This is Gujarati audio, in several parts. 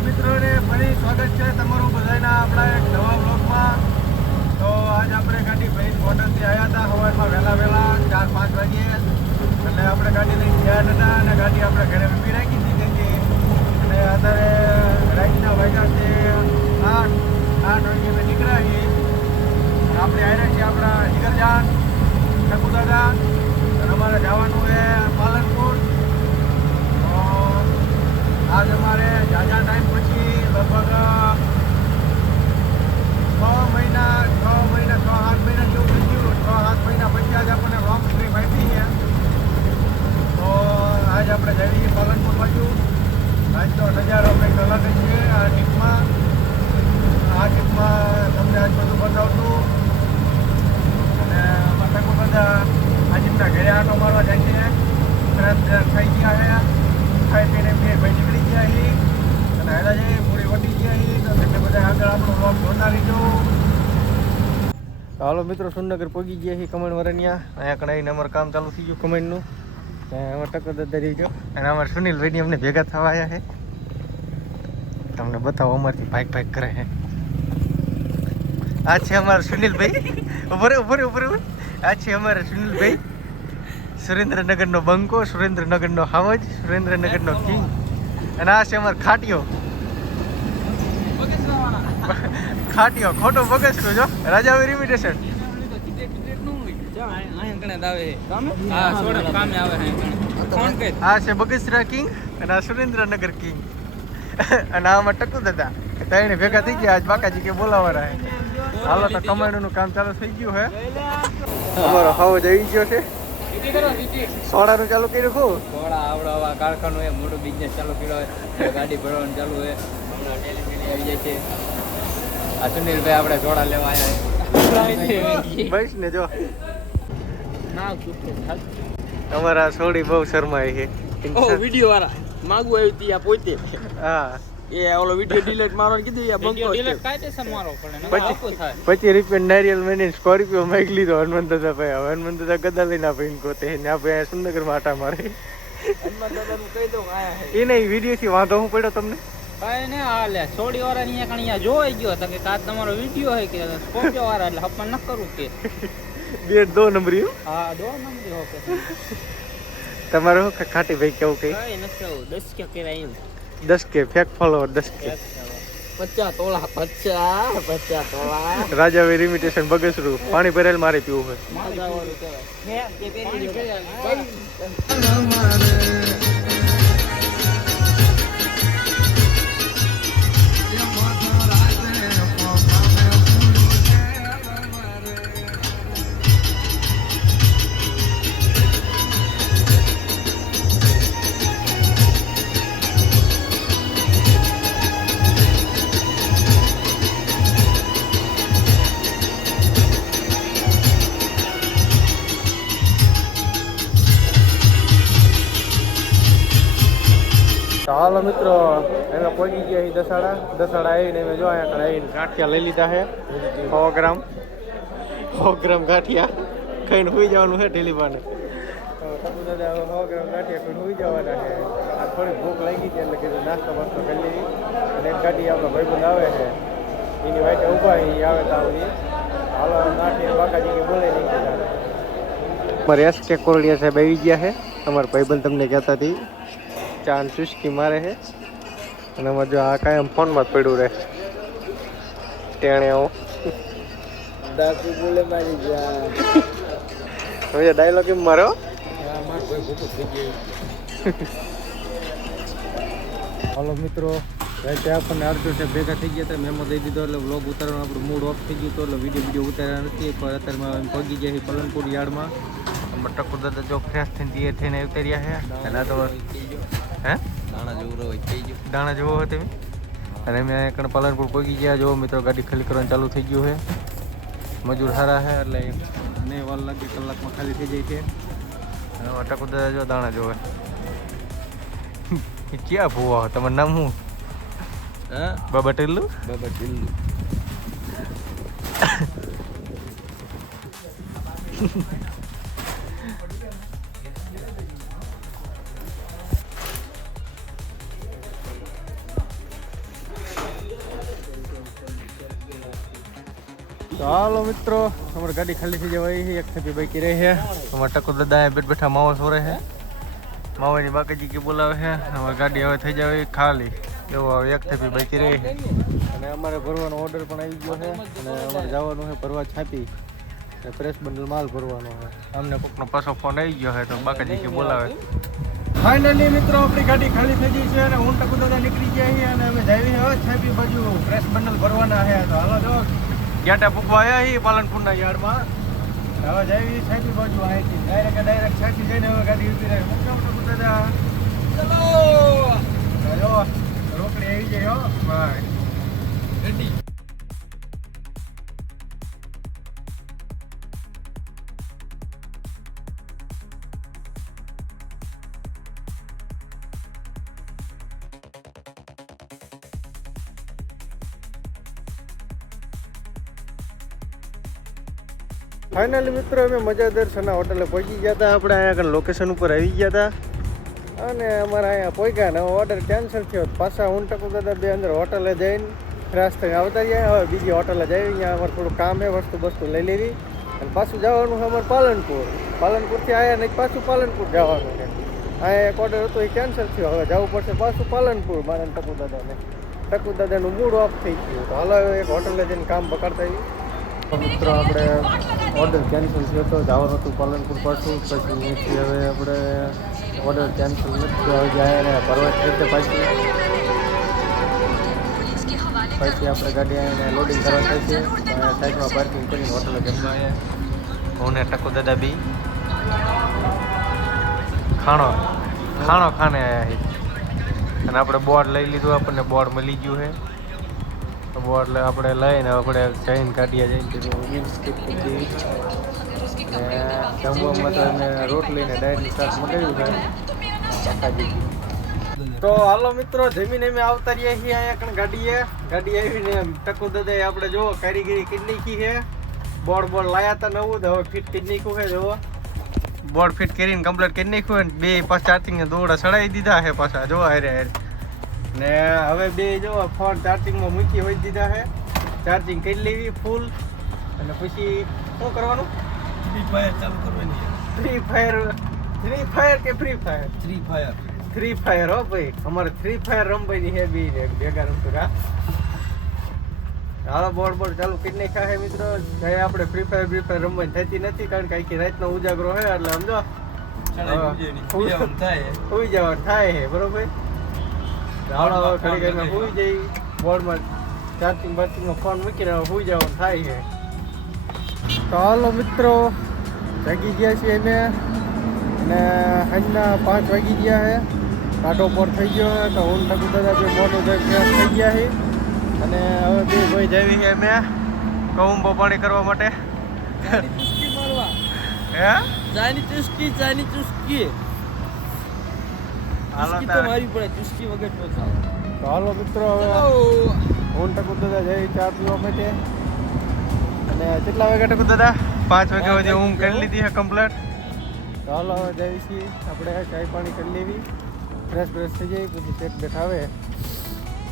હાય મિત્રોને ફરી સ્વાગત છે તમારું બધાના આપણા એક નવા બ્લોગમાં. તો આજ આપણે ગાડી ભાઈ હોટલથી આવ્યા હતા સવારમાં વહેલા 4-5 વાગ્યે. એટલે આપણે ગાડી લઈને ગયા હતા અને ગાડી આપણે ઘરે ઊભી રાખી દીધી હતી. અને અત્યારે રાતના વાગ્યા છે 8 વાગે અમે નીકળ્યા છીએ. આપણે આવ્યા છીએ આપણા જીગરજાન ટકુદાદા અને અમારે જવાનું છે પાલનપુર. આજ અમારે ઝાઝા ટાઈમ પછી લગભગ 6 મહિના 6-7 મહિના જેવું થઈ ગયું. 6-7 મહિના પછી આજે આપણને લોંગ ટ્રીપ આપી છે. તો આજ આપણે જઈએ પાલનપુર બાજુ. આજ તો નજારો કંઈક અલગ જ છે આ ટ્રીપમાં. તમને આજ બધું બતાવશું. અને ટકુ બધા આજના ઘરે આટો મારવા જાય છે. સરસ થઈ ગયા છે. ખાઈ પીને ભાઈ નીકળી ગયા છીએ અને હેલા જઈએ પૂરી વટી ગયા છીએ. તો એટલે બધા આગળ આપણો વ્લોગ જોતા રહીજો. હાલો મિત્રો, સુરનગર પહોંચી ગયા છીએ કમેન્ટ વરણિયા. અહીંયા કણાઈને અમારું કામ ચાલુ થઈ ગયું કમેન્ટનું. અમારે ટક્કર દત્તા રહીજો અને અમારે સુનિલભાઈની અમને ભેગા થવા આવ્યા છે. તમને બતાવો અમારથી ભાગ કરે છે. આ છે અમારા સુનિલભાઈ. ઉપર આ છે અમારા સુનિલભાઈ. સુરેન્દ્રનગરનો બંકો, સુરેન્દ્રનગરનો હાવજ, સુરેન્દ્રનગરનો કિંગ. અને આ છે અમારો ખાટીયો. ખોટો બગસરો જો રાજાવીર ઇમિટેશન. આ છે બગસરા કિંગ અને આ સુરેન્દ્રનગર કિંગ. અને આમાં ટકુ દાદા ત્રણે ભેગા થઈ ગયા. આજ બાકાજી કે બોલાવાના હે. હાલો તો કમાણીનું કામ ચાલુ થઈ ગયું હે. અમારો હાવજ આવી ગયો છે. સોડાનું ચાલુ કર્યું ખુબ સોડા આવડો આવા કારખાનું એ મોટું બિઝનેસ ચાલુ કર્યો હોય. ગાડી ભરવાનું ચાલુ હોય. હમણાં ટેલિફોન આવી જાય છે. આ સુનિલભાઈ આપણે સોડા લેવા આવ્યા બસ ને જો ના અમારા સોડી બહુ શરમાય છે. વિડીયો વાળા માગું આવ્યું ત્યાં પોતે હા એ ઓલો વિડીયો ડિલીટ મારવાનું કીધું યા બંકો ડિલીટ કાયદેસર મારો પડે ₹50 નારિયેલ મેને સ્કોર્પિયો માગી લીધો હનુમંત દાદા ભાઈ. હવે હનુમંત દાદા ગદા લઈને આપીને ગોતે ને આપણે સુરનગરમાં આટા મારે. હનુમાન દાદાનું કહી દઉં આયા એ નહીં વિડીયો થી વાંધો હું પડ્યો તમને કાંઈ ને હાલે છોડી વાળા અહીંયા જોઈ ગયો હતા કે કાચ તમારો વિડીયો હોય કે સ્કોર્પિયો વાળા એટલે હપન ન કરું કે 2 નંબરી હા 2 નંબરી હો કે તમારે શું ખાટી ભાઈ કેવું કઈ કાંઈ નથી 10 કે કેરાય 10K ફેક ફોલોવર 10K 50 તોલા 50 તોલા રાજાવીર ઇમિટેશન બગસરું પાણી ભરેલ મારે પીવું હોય. હાલો મિત્રો, અમે પહોંચી ગયા છીએ દસાડા આવીને અમે જો અહીંયા આવીને ગાંઠિયા લઈ લીધા છે 100 ગ્રામ ગાંઠિયા ખાઈને સુઈ જવાનું છે ઢીલીબાને. ટકુ દાદા 100 ગ્રામ ગાંઠિયા ખાઈને સુઈ જવાના છે. આ થોડી ભૂખ લાગી છે એટલે કીધું નાસ્તો બાસ્તો કરી લઈએ. અને એક ગાડી આપણો ભાઈબંધ આવે છે એની વાટે ઊભા એ આવે તો આવડી હાલો ગાંઠિયા બાકાજી કે બોલે નહીં. અમારે SK કોરડિયા સાહેબ આવી ગયા છે. અમારા ભાઈબંધ તમને કહેતા હતી ચાન ચુસ્કી મારે છે. અને અમારે જો આ કાયમ ફોનમાં જ પડ્યું રહે ટેણે દાસુ બોલે મારી જા હવે ડાયલોગ એમ મારો હાલો મિત્રો, રાતે આપણને અર્જુન સાહેબ ભેગા થઈ ગયા હતા. મેમો દઈ દીધો એટલે વ્લોગ ઉતારવાનો આપણું મૂડ ઓફ થઈ ગયું હતો એટલે વિડીયો ઉતાર્યા નથી. પણ અત્યારમાં પગી ગયા છે પાલનપુર યાર્ડમાં. અમારે ટકુ દાદા જો ફ્રેશ થઈને થઈને ઉતાર્યા છે. અને તો હે દાણા જેવો હોય તમે. અને અમે કણ પાલનપુર પહોંચી ગયા. જો મિત્રો ગાડી ખાલી કરવાનું ચાલુ થઈ ગયું છે. મજૂર સારા છે એટલે નહીં વાર લાગે, કલાકમાં ખાલી થઈ જાય છે. અને ટકુ દાદા જો દાણા જોવે. ક્યાં ભૂવા તમારું નામ શું? બાબા ટિલ્લુ. તો હાલો મિત્રો, અમારી ગાડી ખાલી થઈ જવાય છે, એક થેપી બાકી રહી છે. અમારા ટકુ દાદા બેઠ બેઠા માવો સોરે છે, માવાની બાકાજી કે બોલાવે છે. અમારી ગાડી હવે થઈ જાય ખાલી, એવો હવે એક થેપી બાકી રહી છે. અને અમારે ભરવાનો ઓર્ડર પણ આવી ગયો છે, અને અમારે જવાનું છે ભરવા છાપી, પ્રેસ બંડલ માલ ભરવાનો છે. અમને કોકનો પાછો ફોન આવી ગયો છે, તો બાકાજી કે બોલાવે. ફાઇનલી મિત્રો આપણી ગાડી ખાલી થઈ ગઈ છે, અને હું ટકુ દાદા નીકળી ગયા છીએ, અને અમે જઈએ હવે છાપી બાજુ પ્રેસ બંડલ ભરવાના છે. તો હાલો જો ગેટા પૂકવા આવ્યા છીએ પાલનપુરના યાર્ડમાં. હવે જઈએ છાપી બાજુ, અહીંથી ડાયરેક્ટ છાપી જઈને હવે ગાડી ઉભી રહે. હું કેવું ટકુ દાદા? ચલો જો રોકડી આવી જાય હો ભાઈ. રેડી. ફાઇનલી મિત્રો અમે મજાદર સના હોટલે પહોંચી ગયા હતા. આપણે અહીંયા આગળ લોકેશન ઉપર આવી ગયા હતા, અને અમારા અહીંયા પહોંચ્યા ને ઓર્ડર કેન્સલ થયો. પાછા હું ટકુ દાદા બે અંદર હોટલે જઈને ફ્રેશ થઈને આવતા રહ્યા. હવે બીજી હોટલે જઈએ, અહીંયા અમારે થોડું કામ છે, વસ્તુ લઈ લેવી, અને પાછું જવાનું છે અમારે પાલનપુર. પાલનપુરથી આવ્યા નહીં, પાછું પાલનપુર જવાનું છે. અહીંયા એક ઓર્ડર હતો એ કેન્સલ થયો, હવે જવું પડશે પાછું પાલનપુર મારે ટકુ દાદાને. ટકુ દાદાનું મૂડ ઓફ થઈ ગયું, તો હાલો એક હોટલે જઈને કામ પકડતા આવીએ. મિત્રો આપણે ઓર્ડર કેન્સલ થયો હતો, જવાનું હતું પાલનપુર પાછું. પછી અહીંથી હવે આપણે ઓર્ડર કેન્સલ નથી થયો, હવે જાય ને ભરવા રીતે પાછી આપણે ગાડી આવીને લોડિંગ કરવા થાય છે. સાઈડમાં પાર્કિંગ કરીને હોટલે જમવા આવ્યા. હું ને ટકુ દાદા બી ખાણો ખાને આવ્યા છે, અને આપણે બોર્ડ લઈ લીધું, આપણને બોર્ડ મળી ગયું છે. બોર્ડ આપણે લઈને આપણે જઈને કાઢીએ જઈને સ્કીપ કરી દઈએ. અને જમવામાં તો અમે રોટલીને ડાયટનું શાક મગાવ્યું છે. તો હાલો મિત્રો, જમીને અમે આવતા રહ્યા છીએ અહીંયા ગાડી આવીને ટકુ દાદાએ આપણે જો કારીગરી કરી નાખી છે. બોર્ડ લાયા હતા નવું, હવે ફિટ કરી નાખ્યું છે. જો બોર્ડ ફિટ કરીને કમ્પ્લીટ કરી નાખ્યું, અને બે પાછા ચાર્જિંગને દોડા ચડાવી દીધા છે પાછા. જો હારે ને હવે બે જો ફોન ચાર્જિંગમાં મૂકી હોય દીધા છે. ચાર્જિંગ કરી લેવી ફૂલ, અને પછી શું કરવાનું? ફ્રી ફાયર ચાલુ કરવાની. ફ્રી ફાયર કે ફ્રી ફાયર? ફ્રી ફાયર હો ભાઈ, અમારે ફ્રી ફાયર રમવાની છે બી ને ભેગા રમતું કા. હાલો બોર્ડ ચાલુ કરી નાખ્યા છે મિત્રો. આપણે ફ્રી ફાયર રમવાની થતી નથી, કારણ કે આખી રાતનો ઉજાગરો છે, એટલે સમજો સુઈ જવાનું થાય છે. બરોબર, હાલો ઘડી ઘડીમાં સુઈ જઈ, બોર્ડમાં ચાર્જિંગમાં ફોન મૂકીને સુઈ જવાનું થાય છે. તો હાલો મિત્રો, જાગી ગયા છીએ અમે, અને સાંજના 5 વાગી ગયા છે. કાંટો પર થઈ ગયો છે, તો હું ટકુ દાદા બે મોટું થઈ ગયા છે, અને હવે બે ભાઈ જાવી છે અમે કૌંબો પાણી કરવા માટે. હે ચાની ચુસ્કી મારી પડે, ચુસ્કી વગર તો ચાલે. તો હાલો મિત્રો, હવે હું ટકુ દાદા જઈ ચા પીવા માટે. અને કેટલા વાગ્યા ટકુ દાદા? 5 વાગ્યા સુધી ઊંઘ કરી લીધી છે કમ્પ્લીટ. તો હાલો હવે જઈએ છીએ આપણે, ચાય પાણી કરી લેવી, ફ્રેશ થઈ જાય, પછી પેટ આવે,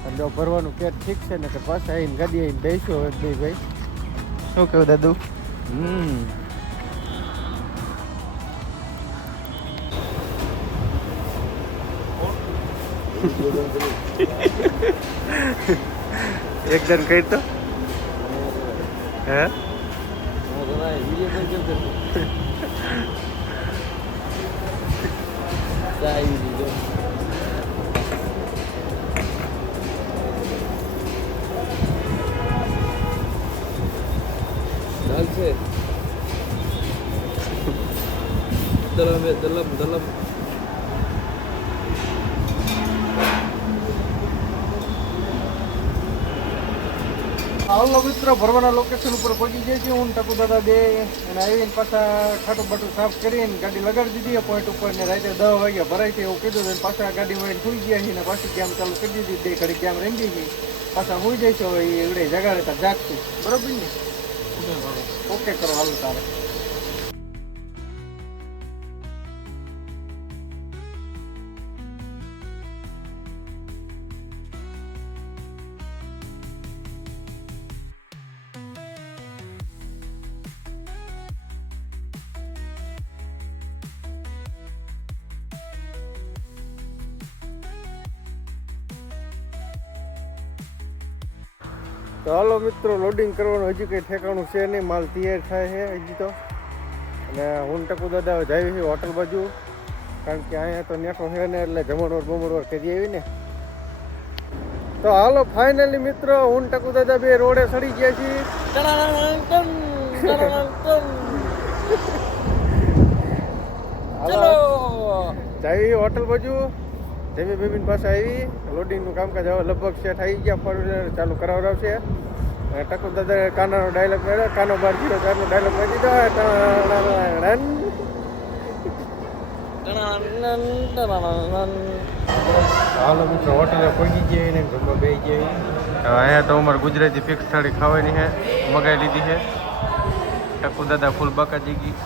અને જો ભરવાનું પેટ ઠીક છે ને, કે પાછા આવીને ગાડી આવીને બેસ્યો હવે બે ભાઈ. શું કહ્યું દાદુ? એક જણ કહી તો હે દલમ હાલો મિત્રો, ભરવાના લોકેશન ઉપર પહોંચી જાય છે હું ટકુ દાદા બે, અને આવીને પાછા ખાટું બાટું સાફ કરીને ગાડી લગાડી દીધી પોઈન્ટ ઉપર, ને રાતે 10 વાગ્યા ભરાય છે એવું કીધું. પાછા ગાડીમાં ખુલી ગયા છે, ને પાછી ગેમ ચાલુ કરી દીધી. બે ઘડી ગેમ રમી ગઈ, પાછા હોઈ જાય છે. હવે એવડે જગાડે તાર જાગતું, બરોબર ને? ઓકે કરો હાલો તારે. તો હાલો મિત્રો, લોડિંગ કરવાનું હજી કંઈ ઠેકાણું છે નહીં, માલ તૈયાર થાય છે હજી તો. અને હું ટકુ દાદા જાય છે હોટલ બાજુ, કારણ કે અહીંયા તો નેટો છે ને એટલે જમણવાર બમણવાર કરી આવી ને. તો હાલો ફાઇનલી મિત્રો, હું ટકુ દાદા બે રોડે સડી ગયા છીએ. ચલો જાવી હોટલ બાજુ. જેવી બેબીન પાસે આવી, લોડિંગનું કામકાજ હવે લગભગ સેટ આવી ગયા, ફોર વ્હીલર ચાલુ કરાવડાવશે. અને ટકુ દાદા કાનાનો ડાયલોગ કર્યો, કાનો 1204 નો ડાયલોગ કરી દીધો. હાલો મિત્રો, હોટલે પહોંચી ગયા ને જમવા બેસી ગયા. હવે અહીંયા તો અમારે ગુજરાતી ફિક્સ થાળી ખાવાની છે, મગાઈ લીધી છે. ટકુ દાદા ફૂલ બાકાજી ગઈ.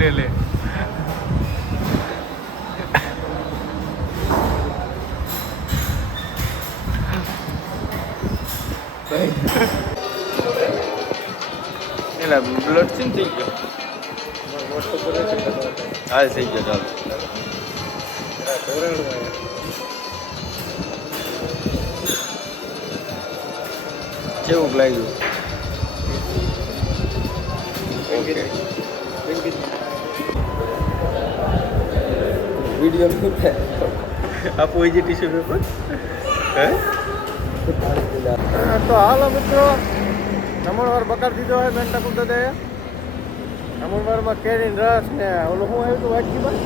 લે લે એલા બ્લડ સીન થઈ ગયો. હા થઈ ગયો. ચાલો કેવું લાગ્યું? વિડીયો આપો જે ટીશ્યુ પેપર. તો હાલો મિત્રો, જમણવાર બગાડ દીધો હોય બેન ટકુ દાદાએ. જમણવારમાં કેરીન રસ ને ઓલું શું આવ્યું હતું વાટકીમાં?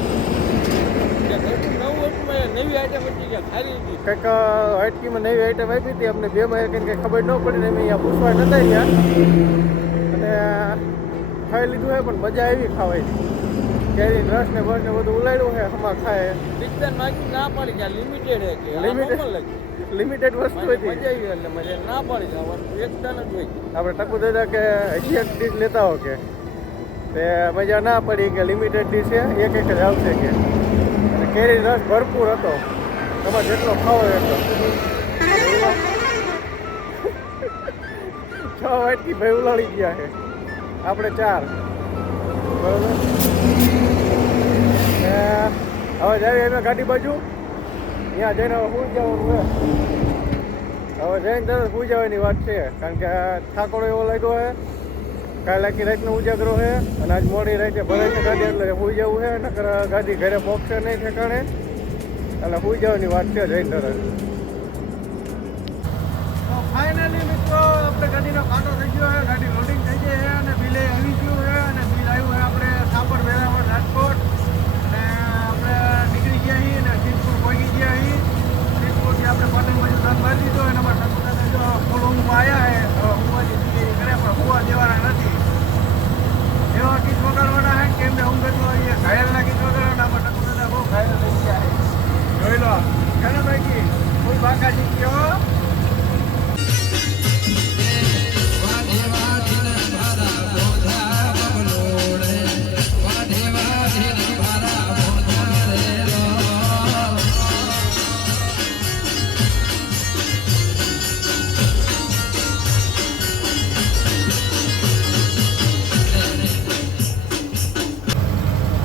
નવી આઈટમ હતી કે ખાલી હતી કંઈક વાટકીમાં નવી આઈટમ આપી હતી અમને બેમાં કંઈ ખબર ન પડી ને અમે અહીંયા પૂછવા નતા ગયા. અને ખાઈ લીધું હોય પણ મજા આવી ખાવાની. કેરીન રસ ને બસ ને બધું ઉલાડ્યું છે, હમણાં ખાય. પિક્ચર માગી ના પડી કે લિમિટેડ હે કે લિમિટેડ વસ્તુ હતી. મજા આવી એટલે મજા ના પડી જવાનું એકદમ જ હોય. આપણે ટકુ દાદા કે હજી એક ડીશ લેતા હો કે તે મજા ના પડી કે લિમિટેડ ડીશ છે, એક જ આવશે કે. અને કેરી રસ ભરપૂર હતો, તમારે જેટલો ખાવો એટલો. 6 વાટકી ભાઈ ઉલાડી ગયા છે, આપણે 4. બરોબર. હવે જઈએ અમે ગાડી બાજુ. ત્યાં જઈને હવે સુઈ જવાનું છે. હવે જઈને તરત સુઈ જવાની વાત છે, કારણ કે થાકોડો એવો લાગ્યો છે. કાલે આખી રાતનો ઉજાગરો છે અને આજ મોડી રાતે ભરે છે ગાડી, એટલે સુઈ જવું છે. નકર ગાડી ઘરે પહોંચશે નહીં ઠેકાણે, એટલે સુઈ જવાની વાત છે જઈને તરત. તો ફાઇનલી મિત્રો, આપણે ગાડીનો કાંટો થઈ ગયો છે, ગાડી લોડિંગ થઈ ગઈ છે અને બિલે આવી ગયું છે. અને બિલ આવ્યું છે આપણે સાપર વેરાવળ રાજકોટ. અને આપણે નીકળી ગયા છીએ અને સિદ્ધપુર પહોંચી ગયા છીએ. સિદ્ધપુરથી આપણે પાટણ બાજુ ધન મારી દીધો. અને અમારા ટકુ જો ફૂલ ઊંઘમાં આવ્યા છે. ઊંઘવાની તૈયારી કરે પણ હોવા દેવાના નથી. એવા ગીત વગાડવાના છે કે એમને ઊંઘ તો અહીંયા ઘાયલના ગીત વગાડવાના. અમારા ટકુ દાદા બહુ ઘાયલ થઈ ગયા છે. જોઈ લો કેને ભાઈ કોઈ બાકાજી ગયો.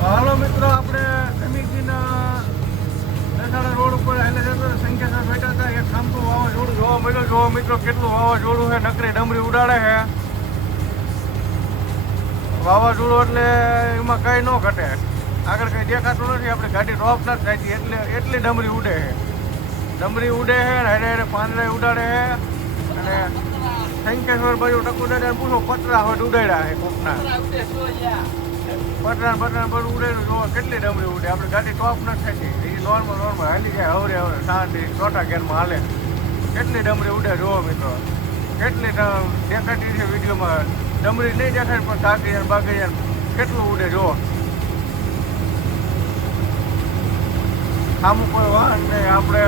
હાલો મિત્રો, આપણે સમીકજીના દસાડા રોડ ઉપર સંખ્યા બેઠા હતા. એક ખામતું વાવાઝોડું જોવા મળ્યું. જોવા મિત્રો કેટલું વાવાઝોડું છે, નકરી ડમરી ઉડાડે છે. વાવાઝોડું એટલે એમાં કંઈ ન ઘટે, આગળ કંઈ દેખાતું નથી. આપણે ગાડી ડ્રોપ ના થાય એટલે એટલી ડમરી ઉડે છે. ડમરી ઉડે છે, હારે હારે પાંદડા ઉડાડે છે. અને સંકેશ્વર બાજુ ટકુ દાદા પૂછો પતરા હોય ઉડાડ્યા છે કોકના. પતરા બધું ઉડેલું જોવા કેટલી ડમરી ઉડે. આપણે ગાડી ટોપ નથી થતી, એ નોર્મલ હાલી જાય. હવે શાંતિ ચોથા ગેરમાં હાલે. કેટલી ડમરી ઉડે જોવો મિત્રો, કેટલી દેખાતી છે વિડીયોમાં. ડમરી નહીં દેખાય પણ કાગરિયાર બાગરિયાર કેટલું ઉડે જોવો. આમ કોઈ વાહન નહીં. આપણે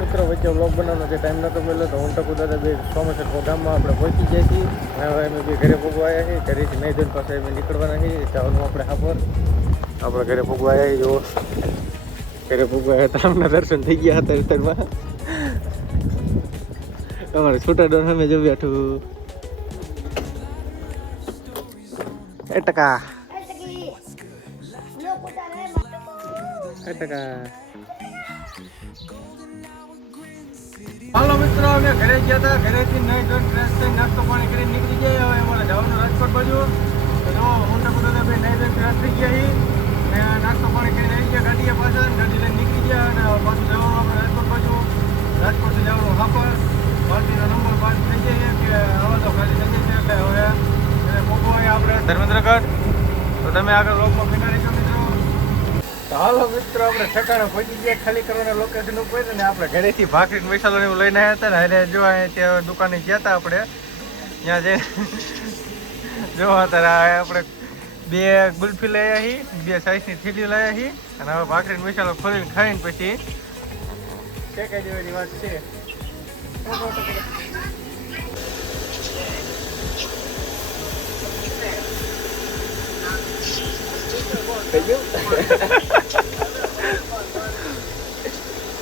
મિત્રો વચ્ચે વ્લોગ બનાવવાનો જે ટાઈમ નહોતો મળ્યો તો હું ટકુ દાદા બે સોમેશ્વર ગામમાં આપણે પહોંચી ગયા છીએ. હવે અમે બે ઘરે ભોગવા આવ્યા છીએ. ઘરેથી નહીં ધોઈને પાસે અમે નીકળવાના છીએ. જવાનું આપણે હાપર. આપણે ઘરે ભોગવા આવ્યા જો ઘરે ભોગવા આવ્યા તામના દર્શન થઈ ગયા હતા અત્યારમાં. તમારે છોટા ડોન સામે જો બેઠું. એ ટકા હાલો મિત્રો, અમે ઘરે ગયા હતા. ઘરેથી નહીં તો ફ્રેશ થઈ નાસ્તો પાણી કરીને નીકળી ગયા. હવે અમારે જવાનું રાજકોટ બાજુ. તો જો હું તો બધા ભાઈ નહીં તો ફ્રેશ થઈ ગયા છીએ. ને નાસ્તો પાણી કરીને આવી ગયા ગાડીએ પાછા. ગાડી લઈને નીકળી ગયા અને પાછું જવાનું આપણે રાજકોટ બાજુ. રાજકોટથી જવાનું હાપર. પાર્ટીનો નંબર પાસ થઈ જાય કે હવે તો ખાલી થઈ જાય છે એટલે હવે એને મોકલો આપણે ધર્મેન્દ્રગઢ. તો તમે આગળ લોકમાં બિના રહેજો મિત્રો. તો હાલો મિત્રો, આપણે ઠેકાણે પહોંચી ગયા. ખાલી કરવાના લોકેશન ઉપર ને આપણે ઘરેથી ભાખરી મસાલો ને એવું લઈને આવ્યા હતા ને. એટલે જો ત્યાં દુકાને ગયા હતા આપણે. ત્યાં જઈને જો અત્યારે આપણે 2 ગુલ્ફી લઈ આવી, 2 સાઈઝની થેલી લઈ આવી અને હવે ભાખરી મસાલો ખોલીને ખાઈને પછી શેકાઈ દેવાની વાત છે.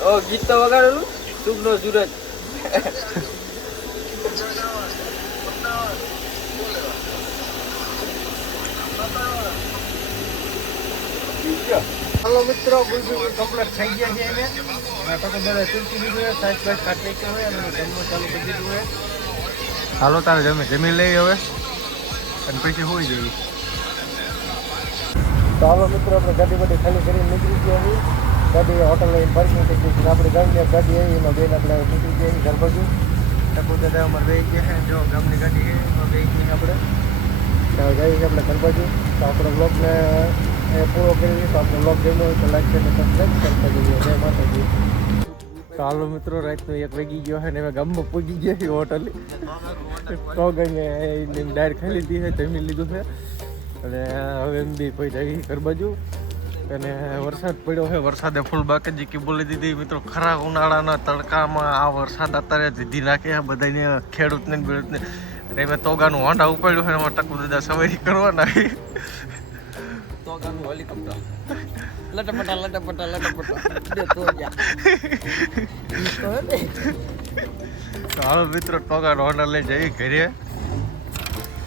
ઓ ગીત તો વગાડેલું શુભનો સૂરજ. હાલો મિત્રો, ગુલ્ફી કમ્પ્લીટ થઈ ગયા છે એને. તમે બધા ચૂકી દીધું હોય, સાઈઝ બાઈઝ કાઢી નાખ્યો હોય અને જમવાનું ચાલુ કરી દીધું હોય. હાલો તારે જમી લઈ હવે અને પછી હોઈ જઈએ. તો હાલો મિત્રો, આપણે ગાડી બાડી ખાલી કરીને નીકળી ગયા છીએ. ગાડી હોટલ લઈને પાર્કિંગ થઈ ગઈ છે. આપણે ગામની ગાડી આવી એમાં બેન આપણે નીકળી ગયા છીએ ઘર બાજુ. ટપુ દાદા અમારે બે ગયા છે. જો ગામની ગાડી છે એમાં બે ગયા આપણે. તો જઈએ છીએ આપણે ઘર બાજુ. તો આપણો બ્લોગને પૂરો કરી તો આપણો બ્લોગ ગમ્યો હોય તો લાઈક અને સબસ્ક્રાઈબ કરતા જઈએ. જય માતાજી. તો હાલો મિત્રો, રાતનો 1 વાગી ગયો છે ને હવે ગામમાં પૂગી ગયા છીએ હોટલે. તો ગમે ડાયરેક્ટ ખાઈ લીધી છે, જમી લીધું છે અને હવે એમ બી કોઈ જઈ ઘર બાજુ. અને વરસાદ પડ્યો છે. વરસાદે ફૂલ બાકી બોલી દીધી મિત્રો. ખરા ઉનાળાના તડકામાં આ વરસાદ અત્યારે દીધી નાખે બધાને, ખેડૂતને બેડૂતને. એટલે મેં તોગાનું હોંડા ઉપાડ્યું છે. એમાં ટકુ દાદા સવારી કરવાના. તોગાનું હેલિકોપ્ટર લટપટા તો જા. હાલો મિત્રો, ટોગાનું હોંડા લઈ જઈએ ઘરે.